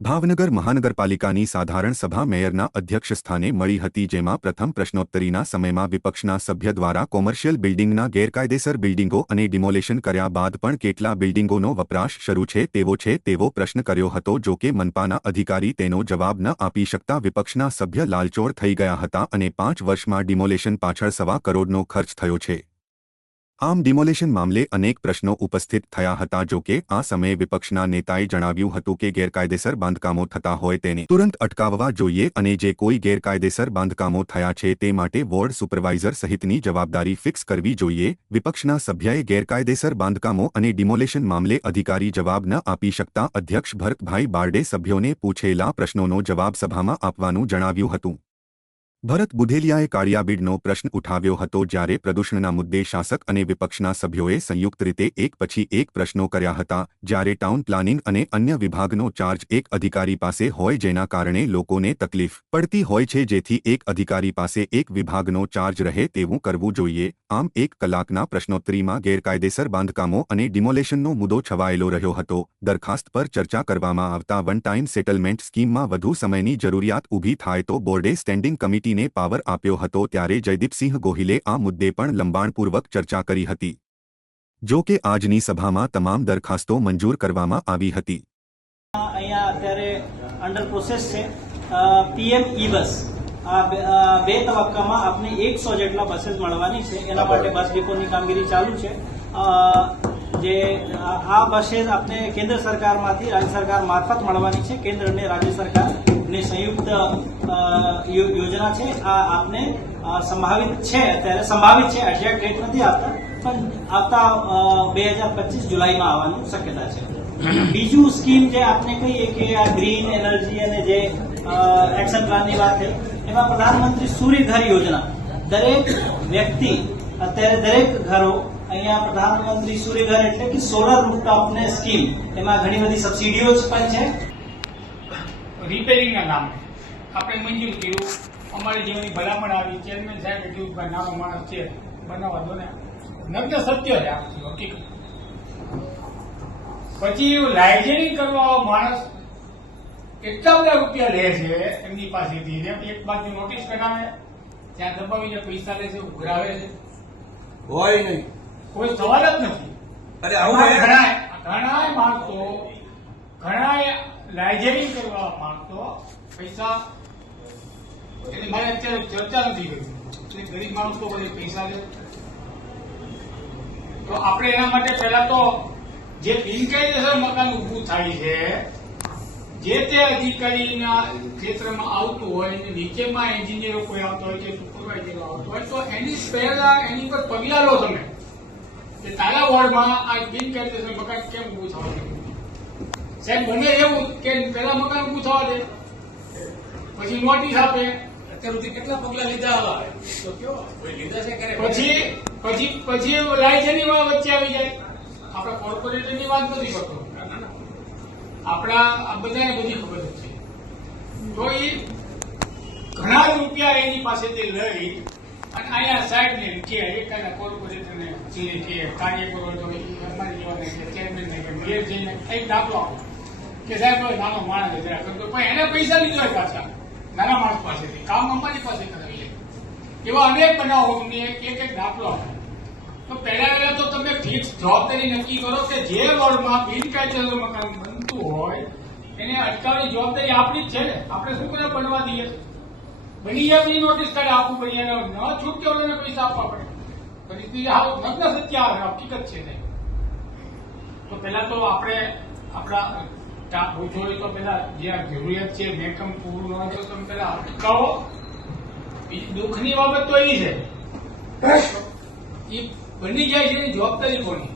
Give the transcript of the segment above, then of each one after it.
ભાવનગર મહાનગરપાલિકાની સાધારણ સભા મેયરના અધ્યક્ષસ્થાને મળી હતી, જેમાં પ્રથમ પ્રશ્નોત્તરીના સમયમાં વિપક્ષના સભ્ય દ્વારા કોમર્શિયલ બિલ્ડિંગના ગેરકાયદેસર બિલ્ડિંગો અને ડિમોલેશન કર્યા બાદ પણ કેટલા બિલ્ડિંગોનો વપરાશ શરૂ છે તેવો પ્રશ્ન કર્યો હતો। જો કે મનપાના અધિકારી તેનો જવાબ ન આપી શકતા વિપક્ષના સભ્ય લાલચોળ થઈ ગયા હતા અને 5 વર્ષમાં ડિમોલેશન પાછળ ₹1.25 કરોડનો ખર્ચ થયો છે। આમ ડિમોલેશન મામલે અનેક પ્રશ્નો ઉપસ્થિત થયા હતા। જો કે આ સમયે વિપક્ષના નેતાએ જણાવ્યું હતું કે ગેરકાયદેસર બાંધકામો થતા હોય તેને તુરંત અટકાવવા જોઈએ અને જે કોઈ ગેરકાયદેસર બાંધકામો થયા છે તે માટે વોર્ડ સુપરવાઇઝર સહિતની જવાબદારી ફિક્સ કરવી જોઈએ। વિપક્ષના સભ્યએ ગેરકાયદેસર બાંધકામો અને ડિમોલેશન મામલે અધિકારી જવાબ ન આપી શકતા અધ્યક્ષ ભરતભાઈ બારડે સભ્યોને પૂછેલા પ્રશ્નોનો જવાબ સભામાં આપવાનું જણાવ્યું હતું। ભરત બુધેલિયાએ કાળિયાબીડનો પ્રશ્ન ઉઠાવ્યો હતો, જ્યારે પ્રદૂષણના મુદ્દે શાસક અને વિપક્ષના સભ્યોએ સંયુક્ત રીતે એક પછી એક પ્રશ્નો કર્યા હતા। જ્યારે ટાઉન પ્લાનિંગ અને અન્ય વિભાગનો ચાર્જ એક અધિકારી પાસે હોય, જેના કારણે લોકોને તકલીફ પડતી હોય છે, જેથી એક અધિકારી પાસે એક વિભાગનો ચાર્જ રહે તેવું કરવું જોઈએ। આમ 1 કલાકના પ્રશ્નોત્તરીમાં ગેરકાયદેસર બાંધકામો અને ડિમોલેશનનો મુદ્દો છવાયેલો રહ્યો હતો। દરખાસ્ત પર ચર્ચા કરવામાં આવતા વન ટાઈમ સેટલમેન્ટ સ્કીમમાં વધુ સમયની જરૂરિયાત ઊભી થાય તો બોર્ડે સ્ટેન્ડિંગ કમિટી ને પાવર આપ્યો હતો, ત્યારે જયદીપસિંહ ગોહિલે આ મુદ્દે પણ લંબાણપૂર્વક ચર્ચા કરી હતી। જો કે આજની સભામાં તમામ દરખાસ્તો મંજૂર કરવામાં આવી હતી। અહીંયા અત્યારે અંડર પ્રોસેસ છે પીએમ ઈ બસ। આ 2 તબક્કામાં આપને 100 જેટલા બसेस મળવાની છે। એના માટે બસ ડિપોની કામગીરી ચાલુ છે। જે આ બसेस આપને કેન્દ્ર સરકારમાંથી રાજ્ય સરકાર મારફત મળવાની છે। કેન્દ્ર અને રાજ્ય સરકારની સંયુક્ત યોજના છે। આ આપને સંભાવિત છે, અત્યારે સંભાવિત છે, એક્ઝેક્ટ ડેટ નથી આપતા, પણ આવતા 2025 જુલાઈમાં આવવાની શક્યતા છે। બીજું સ્કીમ જે આપને કહીએ કે આ ગ્રીન એનર્જી અને જે એક્શન પ્લાનની વાત છે, એમાં પ્રધાનમંત્રી સૂર્ય ઘર યોજના દરેક વ્યક્તિ અત્યારે દરેક ઘરો અહીંયા પ્રધાનમંત્રી સૂર્ય ઘર એટલે કે સોલર રૂફટોપને સ્કીમ, એમાં ઘણી બધી સબસિડીઓ પણ છે। રિપેરિંગના નામે આપણે મંજૂર કર્યું, અમારી જેવી ભલામણ આવી, ચેરમેન સાહેબ એટલું નાનો માણસ છે, બનાવવા દો ને, નગ્ન સત્ય છે આખી હકીકત। પછી લાઇઝનિંગ કરવા માણસ એટલા બધા રૂપિયા લે છે એમની પાસેથી, જેમ એક બાજુ નોટિસ કઢાવે, ત્યાં દબાવીને પૈસા લે છે, ઉઘરાવે છે, હોય નહીં, કોઈ સવાલ જ નથી। અરે આવું ઘણા માણસો, ઘણા લાઇઝનિંગ કરવા માણસો પૈસા, એની મારે અત્યારે ચર્ચા નથી કરી, ગરીબ માણસ તો બધી પૈસા લે। તો આપણે એના માટે પહેલા તો જે બિનકાયદેસર મકાન ઉભું થાય છે, જે તે અધિકારીના ક્ષેત્રમાં આવતું હોય, નીચેમાં એન્જિનિયરો કોઈ આવતો હોય કે સુપરવાઇઝરો આવતો હોય, તો એની પહેલા એની પર પગલા લો તમે કે તારા વોર્ડમાં આ બિનકાયદેસર મકાન કેમ ઉભું થવા દે। સાહેબ બને એવું કે પહેલા મકાન ઉભું થવા દે, પછી નોટિસ આપે। અત્યાર સુધી કેટલા પગલા લીધા હતા તો કયો કોઈ લીધા છે કે પછી લાઇસન્સની વાત વચ્ચે આવી જાય। આપણા કોર્પોરેટરની વાત નથી કરતો, આપણા આ બધાને બધી ખબર જ છે। તો એ ઘણા રૂપિયા એની પાસેથી લઈ અને અહીંયા સાહેબને કે એકાના કોર્પોરેટરને જઈને કે કાર્યકરો તો અમારી જેવાને કે ચેરમેનને કે મેયર જઈને એક દાખલો આપો કે સાહેબ નાનો માણસ જરા કરતો, પણ એને પૈસા લીધો હોય પાછા નાના માણસ પાસેથી, કામ અમારી પાસે કરાવી લે। એવા અનેક બનાવો એક દાખલો આપો। તો પહેલા તો તમે ફિક્સ જવાબદારી નક્કી કરો કે જે વોર્ડમાં બિનકાયદેસર મકાન બનતું હોય એને અટકાવવાની જવાબદારી આપણી જ છે ને। આપણે શું કરે બનવા દઈએ, બની જાય પછી નોટિસ કાઢે આપવું પડે, એને ન છૂટકે ઓલાને પૈસા આપવા પડે। પરિસ્થિતિ હાલ નગ્ન સત્ય હકીકત છે ને। તો પહેલા તો આપણે આપણા પૂછો તો પેલા જે જરૂરિયાત છે મેકમ પૂરું ન હોય તો તમે પેલા અટકાવો। બીજી દુઃખની બાબત તો એ છે એ બની જાય છે એની જવાબદારી કોની?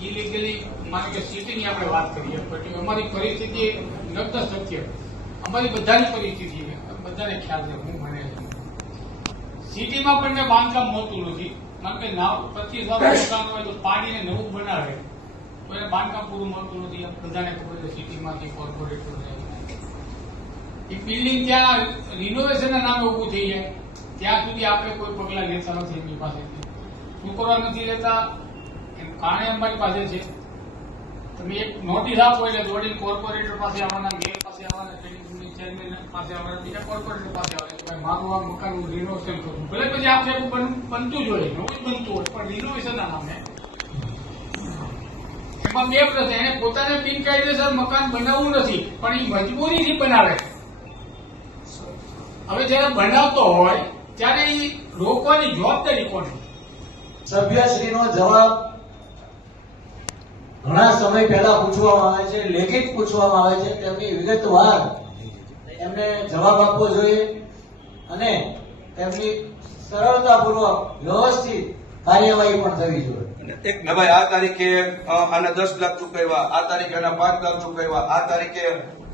ઇલીગલી માનો કે સિટીની આપણે વાત કરીએ, પછી અમારી પરિસ્થિતિ નગ્ન સત્ય, અમારી બધાની પરિસ્થિતિ બધાને ખ્યાલ છે, હું મને સિટીમાં પણ બાંધકામ હોતું નથી। કારણ કે 25 વર્ષ મકાન હોય તો પાડીને નવું બનાવે તો એને બાંધકામ પૂરું મળતું નથી, બધાને ખબર છે સિટીમાંથી કોર્પોરેટરને। એ બિલ્ડિંગ ત્યાં રિનોવેશનના નામે ઉભું થઈ જાય, ત્યાં સુધી આપણે કોઈ પગલા લેતા નથી એમની પાસેથી, શું કરવા નથી લેતા? કારણે અમારી પાસે છે તમે એક નોટિસ આપો એટલે દોડીને કોર્પોરેટર પાસે આવવાના, મેયર પાસે આવવાના, ટ્રેનિંગ ચેરમેન પાસે આવવાના, બીજા કોર્પોરેટર પાસે આવવાના કે ભાઈ મારું આ મકાન રિનોવેશન કરું. ભલે પછી આખે બનતું જ હોય, નવું જ બનતું હોય, પણ રિનોવેશન ના નામે એમાં બે પ્રશ્ન. એને પોતાને બિનકાયદેસર મકાન બનાવવું નથી, પણ એ મજબૂરીથી બનાવે. હવે જયારે બનાવતો હોય ત્યારે એ રોકવાની જવાબદારી કોની? સભ્યશ્રીનો જવાબ ઘણા સમય પહેલા પૂછવામાં આવે છે, લેખિત પૂછવામાં આવે છે. તેમની વિગતવાર એમને જવાબ આપવો જોઈએ અને તેમની સરળતાપૂર્વક વ્યવસ્થિત કાર્યવાહી પણ થવી જોઈએ. કે ભાઈ આ તારીખે આના 10 લાખ ચૂકવ્યા, આ તારીખે આના 5 લાખ ચૂકવ્યા, આ તારીખે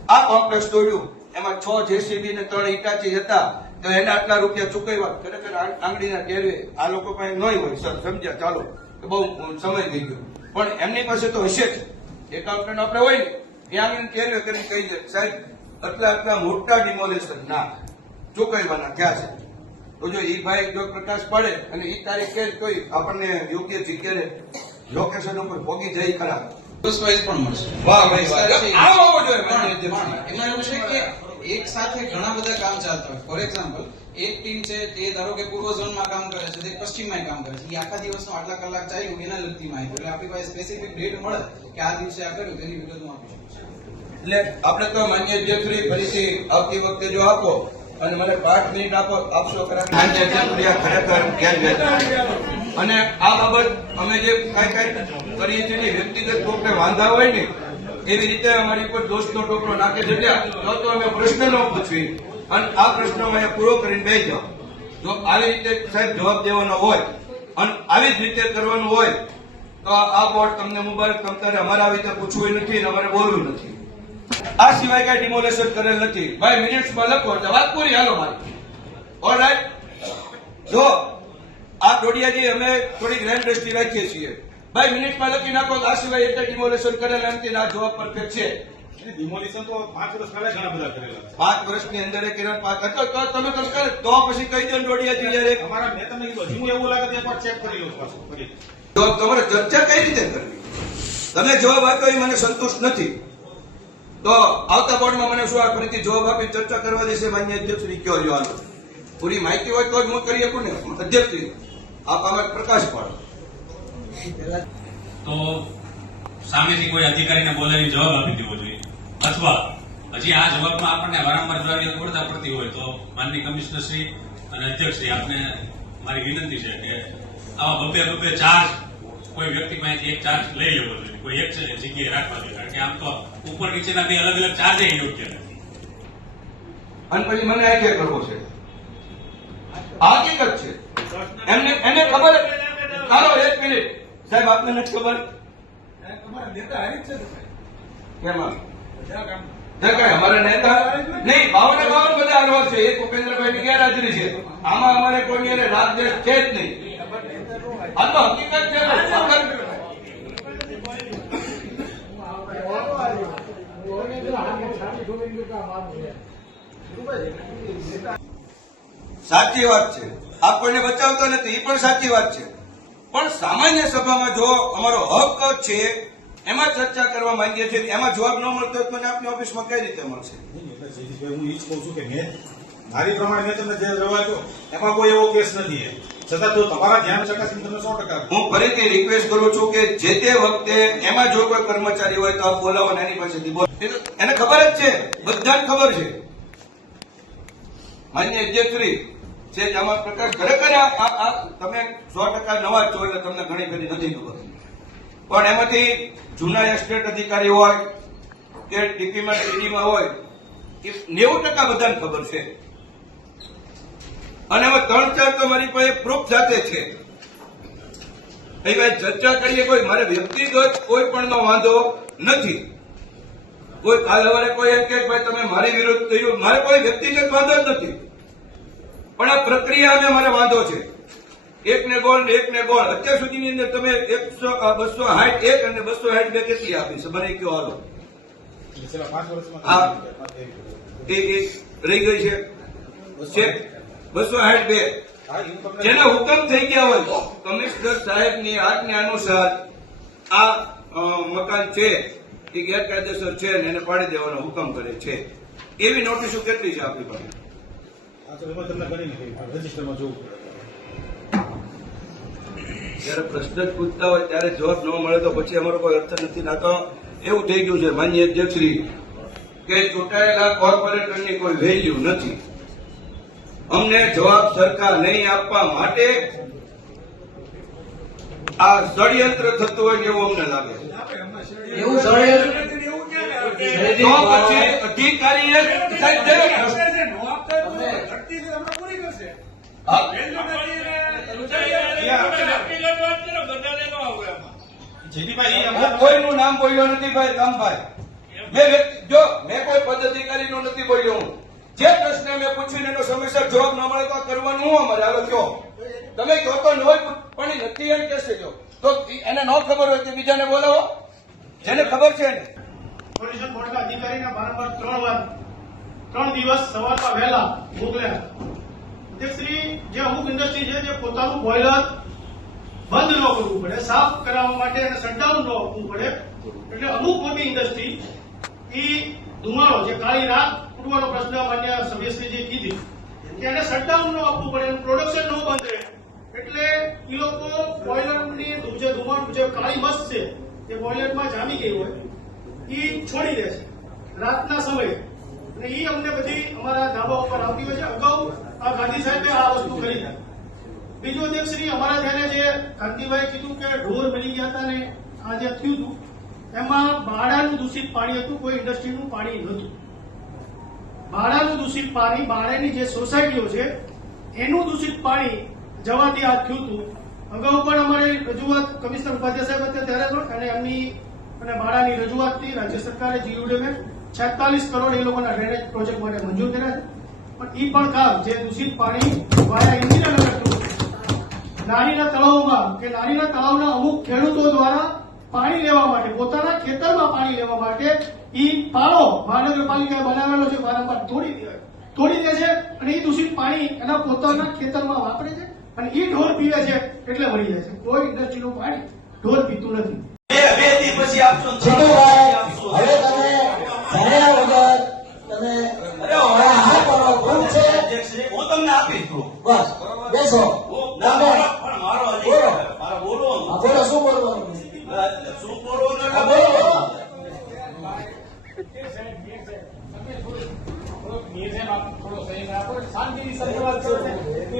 આ કોમ્પ્લેક્સ તોડ્યું, એમાં 6 જેસીબી ને 3 ઇટાચી હતા, તો એને આટલા રૂપિયા ચૂકવ્યા. ખરેખર આંગળીના ટેરવે આ લોકો પાસે નહીં હોય. સર સમજ્યા, ચાલો બહુ સમય થઈ ગયો, પણ એમની પાસે તો હશે જ. એકાઉન્ટન્ટ આપણે હોય ને એ આંગળીને ટેરવે કરીને કહી દે સાહેબ આટલા મોટા ડિમોલેશન ના ચૂકવવાના થયા છે. તો જો એ ભાઈ જો પ્રકાશ પડે અને એ તારીખે જ કોઈ આપણને યોગ્ય જગ્યાએ લોકેશન ઉપર પહોંચી જાય ખરા, વાઇઝ પણ મળશે. વાહ ભાઈ વાહ, આવો આવવો જોઈએ. એમાં એવું છે કે એક સાથે ઘણા બધા કામ ચાલતા હોય. ફોર એક્ઝામ્પલ, એક ટીમ છે તે ધારો કે પૂર્વ ઝોનમાં કામ કરે છે, તે પશ્ચિમમાં કામ કરે છે. એ આખા દિવસનો આટલા કલાક ચાલ્યું એના લગતી માહિતી, એટલે આપણી પાસે સ્પેસિફિક ડેટ મળે કે આ દિવસે આ કર્યું તેની વિગત હું આપી શકું છું. એટલે આપણે તો માન્ય અધ્યક્ષશ્રી ફરીથી આવતી વખતે જો આપો અને મને 5 મિનિટ આપશો ખરા. માન્ય અધ્યક્ષશ્રી આ ખરેખર ગેરવ્યવહાર. અને આ બાબત અમે જે કાંઈ કરીએ છીએ ને વ્યક્તિગત કોઈને વાંધા હોય ને એવી રીતે અમારી ઉપર દોષનો ટોપલો નાખે છે. એટલે તો અમે પ્રશ્ન ન પૂછવી અને આ પ્રશ્નો અહીંયા પૂરો કરીને બેસી જાઓ. જો આવી રીતે સાહેબ જવાબ દેવાનો હોય અને આવી જ રીતે કરવાનું હોય તો આ બોર્ડ તમને મુબારક. તમારે અમારે આવી રીતે પૂછવું નથી અને અમારે બોલવું નથી. આ સિવાય કઈ ડિમોલેશન કરેલ નથી. ભાઈ મિનિટ્સમાં લખો એટલે વાત પૂરી. હાલો મારી ઓલરાઈટ. જો આ ડોડિયાજી અમે થોડી ગ્રેન્ડ દ્રષ્ટિ રાખીએ છીએ. ભાઈ મિનિટમાં લખી નાખો આ સિવાય એક ડિમોલેશન કરેલ નથી. આ જવાબ પરફેક્ટ છે. ડિમોલિશન તો 5 વર્ષ પહેલા ઘણા બધા કરેલા છે. 5 વર્ષની અંદર કિરણ 5 તમે કરે તો પછી કહી દો ડોડિયાજી યાર. અમારા મેં તમને કીધું હજી હું એવું લાગે તો એકવાર ચેક કરી લઉં પાછું ફરી. તો તમારે ચર્ચા કઈ રીતે કરવી? તમે જવાબ આપ્યો એ મને સંતુષ્ટ નથી. તો આવતા બોર્ડમાં મને શું આ ફરીથી જવાબ આપી ચર્ચા કરવા દેશે? માન્ય અધ્યક્ષશ્રી કયો જો હાલો પૂરી માહિતી હોય તો જ હું કરી શકું ને. અધ્યક્ષશ્રી આપ આમાં પ્રકાશ પાડો. તો સામેથી કોઈ અધિકારીને બોલાવી જવાબ આપી દેવો જોઈએ, અથવા હજી આ જવાબમાં આપણને વારંવાર જવાબની અગવડતા પડતી હોય તો માનનીય કમિશનરશ્રી અને અધ્યક્ષશ્રી આપને મારી વિનંતી છે કે આવા બબ્બે ચાર્જ કોઈ વ્યક્તિ પાસેથી એક ચાર્જ લઈ લેવો જોઈએ, કોઈ એક જગ્યાએ રાખવા જોઈએ. કારણ કે આમ તો ઉપર નીચેના 2 અલગ અલગ ચાર્જ યોગ્ય નથી. અને પછી મને આ કે કરવો છે હકીકત છે એને ખબર. ચાલો 1 મિનિટ સાહેબ આપને નથી ખબર કેમ? અમારા નેતા નહીં 52 બધા હારવા છે. એક ઉપેન્દ્રભાઈ ની ગેરહાજરી છે. આમાં અમારે કોઈ રાગદેશ છે જ નહીં. આ તો હકીકત છે. સાચી વાત છે. આપ કોઈને બચાવતા નથી એ પણ સાચી વાત છે. પણ સામાન્ય સભામાં જો અમારો હક છે એમાં ચર્ચા કરવા માંગીએ છીએ, એમાં જવાબ ન મળતો હોય તો મને આપની ઓફિસમાં કઈ રીતે મળશે? હું એ જ કહું છું કે મેં મારી પ્રમાણે મેં તમને જે જવાબ આપ્યો એમાં કોઈ એવો કેસ નથી. છતાં તો તમારા ધ્યાન ચકાસીને તમે 100% હું ફરીથી રિક્વેસ્ટ કરું છું કે જે તે વખતે એમાં જો કોઈ કર્મચારી હોય તો આપ બોલાવો ને એની પાસેથી બોલો. એને ખબર જ છે, બધાને ખબર છે. માન્ય અધ્યક્ષશ્રી છે આમાં પ્રકાશ ખરેખર તમે 100% નવા જ છો એટલે તમને ઘણી બધી નથી ખબર. પણ એમાંથી જૂના એસ્ટેટ અધિકારી હોય કે ડીપીમાં ટીડીમાં હોય એ 90% બધાને ખબર છે. અને હવે 3-4 તો મારી પાસે પ્રૂફ સાથે છે. એ ભાઈ ચર્ચા કરીએ. કોઈ મારે વ્યક્તિગત કોઈ પણ નો વાંધો નથી. કોઈ કાલ સવારે કોઈ એમ કે ભાઈ તમે મારી વિરુદ્ધ કર્યું, મારે કોઈ વ્યક્તિગત વાંધો જ નથી. પણ આ પ્રક્રિયાને મારે વાંધો છે. એકને ગોળ ને એકને ગોળ. અત્યાર સુધીની અંદર તમે 261 અને 262 કેટલી આપી છે મને કયો હાલો? છેલ્લા 5 વર્ષમાં હા એ રહી ગઈ છે 262 જેના હુકમ થઈ ગયા હોય કમિશનર સાહેબની આજ્ઞા અનુસાર આ મકાન છે એ ગેરકાયદેસર છે અને એને પાડી દેવાનો હુકમ કરે છે. એવી નોટિસો કેટલી છે આપણી પાસે? આ તો એમાં તમને ગણી નથી રજીસ્ટરમાં જોવું જયારે પ્રશ્ન જ પૂછતા હોય ત્યારે જવાબ ન મળે તો પછી અમારો કોઈ અર્થ નથી. ના તો એવું થઈ ગયું છે માનનીય અધ્યક્ષશ્રી કે ચૂંટાયેલા કોર્પોરેટરની કોઈ વેલ્યુ નથી. અમને જવાબ સરકાર નહીં આપવા માટે આ ષડયંત્ર થતું હોય એવું અમને લાગે છે. એવું ષડયંત્ર તો પછી અધિકારીએ સાહેબ હું કોઈનું નામ બોલ્યો નથી ભાઈ કામભાઈ. મેં કોઈ પદાધિકારીનું નથી બોલ્યો. હું જે પ્રશ્ન મેં પૂછ્યું એનો સમયસર જવાબ ન મળે તો આ કરવાનું હું અમારે. હાલો કયો તમે કહો તો ન હોય પણ એ નથી એમ કહેશે. જો તો એને ન ખબર હોય તો બીજાને બોલાવો જેને ખબર છે એને. પોલ્યુશન બોર્ડના અધિકારીને વારંવાર 3 દિવસ સવારમાં વહેલા મોકલ્યા. અધ્યક્ષશ્રી, જે અમુક ઇન્ડસ્ટ્રી છે જે પોતાનું બોઇલર બંધ ન કરવું પડે, સાફ કરાવવા માટે એને શટડાઉન ન આપવું પડે, એટલે અમુક મોટી ઇન્ડસ્ટ્રી એ ધુમાડો જે કાળી રાખ ઉડવાનો પ્રશ્ન માન્ય સભ્યશ્રી જે કીધી કે એને શટડાઉન ન આપવું પડે, એનું પ્રોડક્શન ન બંધ રહે, એટલે એ લોકો બોઇલરની જે ધુમાડો જે કાળી મસ્ત છે જે બોઇલરમાં જામી ગઈ હોય એ છોડી દે છે રાતના સમયે, અને એ અમને બધી અમારા ધાબા ઉપર આવતી હોય છે. અગાઉ આ ગાંધી સાહેબે આ વસ્તુ કરી છે. બીજું અધ્યક્ષશ્રી, અમારા ત્યારે જે કાંતિભાઈ કીધું કે ઢોર મળી ગયા હતા ને આ જે થયું હતું એમાં બાળાનું દૂષિત પાણી હતું, કોઈ ઇન્ડસ્ટ્રીનું પાણી નહોતું. બાળાનું દૂષિત પાણી, બાળાની જે સોસાયટીઓ છે એનું દૂષિત પાણી જવાથી આ થયું હતું. અગાઉ પણ અમારી રજૂઆત કમિશનર ઉપાધ્યાય સાહેબ હતા ત્યારે પણ, અને એમની અને બાળાની રજૂઆતથી રાજ્ય સરકારે જીયુડીને 46 કરોડ એ લોકોના ડ્રેનેજ પ્રોજેક્ટ માટે મંજૂર કર્યા છે. પણ એ પણ કામ જે દૂષિત પાણી વાયા ઇન્જિનિયર નાનીના તળાવમાં કે નાનીના તળાવના અમુક ખેડૂતો દ્વારા પાણી લેવા માટે, પોતાના ખેતરમાં પાણી લેવા માટે એ પાળો મહાનગરપાલિકાએ બનાવેલો છે વારંવાર તોડી દે છે, અને એ દૂષિત પાણી એના પોતાના ખેતરમાં વાપરે છે, અને એ ઢોર પીવે છે એટલે મરી જાય છે. કોઈ ઇન્ડસ્ટ્રીનું પાણી ઢોર પીતું નથી. જીતુભાઈ, હવે તમે જાણ્યા વગર તમે હા કરો, ભૂલ છે. હું તમને આપીશ proof. બસ બેસો. મારો અધિકાર. બોલો, શું બોલવાનું? શું બોલવાનું? હા, બોલો.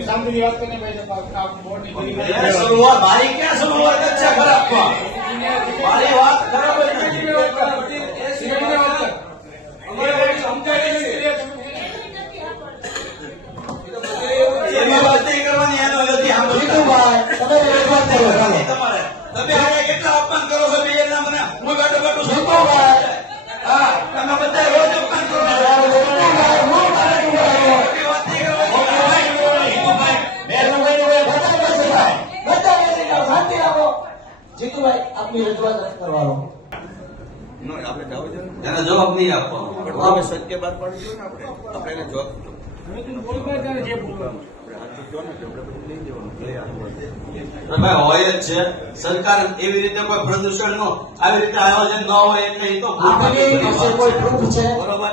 શાંતિની વાત કરીને બોર્ડની મારી ક્યાં શરૂઆત જ છે ખરાબમાં? મારી વાત ખરાબ જ નથી. એની વાત નહીં કરવાની, એનો નથી. જીતુભાઈ, તમે રજૂઆત કરો. તમારે તમે આ કેટલા અપમાન કરો છો બે એના મને હું ગાડો ગાડું છું. જીતુભાઈ, હા, તમે બધા રોજ અપમાન કરો છો. જીતુભાઈ, હું તારે શું કરાવું? એવી વાત નહીં કરવાની. જીતુભાઈ, આપની રજૂઆત કરવાનો. આપણે જવાબ એને જવાબ નહીં આપવાનો. તમે સત્ય બાદ પાડી દો ને. આપણે એને જવાબ ભાઈ હોય જ છે. સરકાર એવી રીતે કોઈ પ્રદૂષણ નો આવી રીતે આયોજન ન હોય એટલે એ તો આપની પાસે કોઈ proof છે? બરોબર.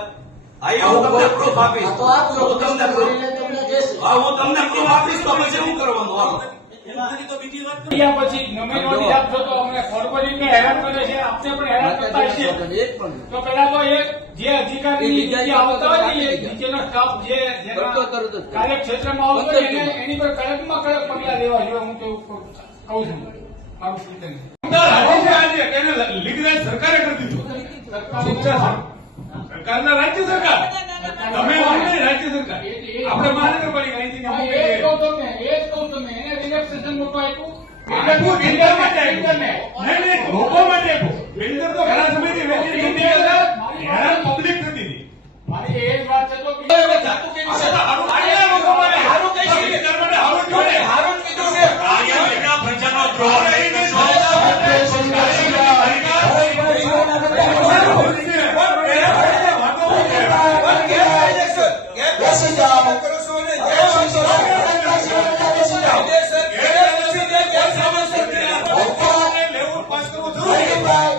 હા, હું તમને પ્રૂફ આપીશ. તો આપજો. હું તમને proof. તમને કહેશે. હા, હું તમને પ્રૂફ આપીશ તો પછી શું કરવાનું? હાલો. ત્યાં પછી ગમે નોટિસ આપશો તો અમને કોર્પોરેટને હેરાન કરે છે, આપને પણ હેરાન કરતા છે. તો પેલા તો એ જે અધિકારી નીચે આવતા હોય ને એ નીચેનો સ્ટાફ જે કાર્યક્ષેત્રમાં આવતો હોય એને એની પર કડકમાં કડક પગલા લેવા જોઈએ. હું તો કહું છું મારું સૂચન સરકારે કરી દીધું. સરકારના રાજ્ય સરકાર તમે રાજ્ય સરકાર આપણે મહાનગરપાલિકા એ જ કહું તમને એને રિલેક્સેશન મોટું આપ્યું. લોકો માટે બિલ્ડર તો ઘણા સમયથી હેરાન પબ્લિક થતી હતી. મારી એ જ વાત છે. તો જીતુભાઈ,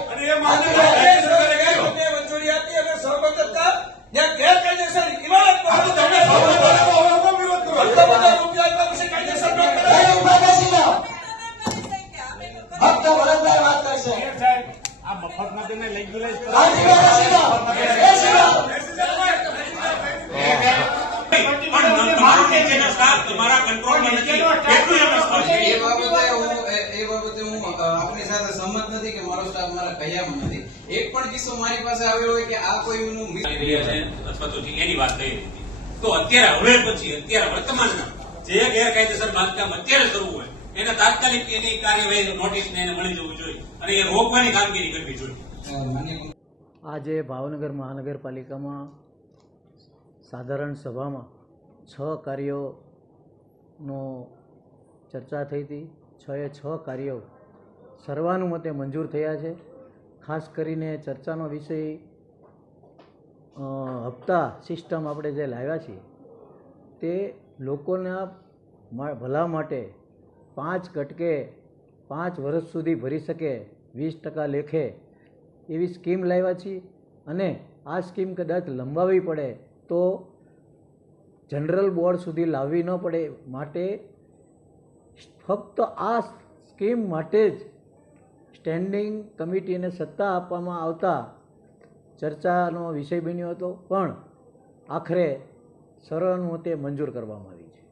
કિસ્સો મારી પાસે આવ્યો હોય કે આ કોઈનું કરી રહ્યા છે અથવા તો એની વાત થઈ હતી, તો અત્યારે અત્યારે વર્તમાનમાં જે ગેરકાયદેસર બાંધકામ અત્યારે શરૂ હોય એને તાત્કાલિક એની કાર્યવાહી નોટિસ ને એને મળી જવું જોઈએ અને એ રોકવાની કામગીરી કરવી જોઈએ. આજે ભાવનગર મહાનગરપાલિકામાં સાધારણ સભામાં 6 કાર્યોનો ચર્ચા થઈ હતી. 6 કાર્યો સર્વાનુમતે મંજૂર થયા છે. ખાસ કરીને ચર્ચાનો વિષય હપ્તા સિસ્ટમ આપણે જે લાવ્યા છીએ તે લોકોના ભલા માટે 5 કટકે 5 વર્ષ સુધી ભરી શકે 20% લેખે એવી સ્કીમ લાવ્યા છીએ. અને આ સ્કીમ કદાચ લંબાવવી પડે તો જનરલ બોર્ડ સુધી લાવવી ન પડે માટે ફક્ત આ સ્કીમ માટે જ સ્ટેન્ડિંગ કમિટીને સત્તા આપવામાં આવતા ચર્ચાનો વિષય બન્યો હતો, પણ આખરે સર્વાનુમતે મંજૂર કરવામાં આવી છે.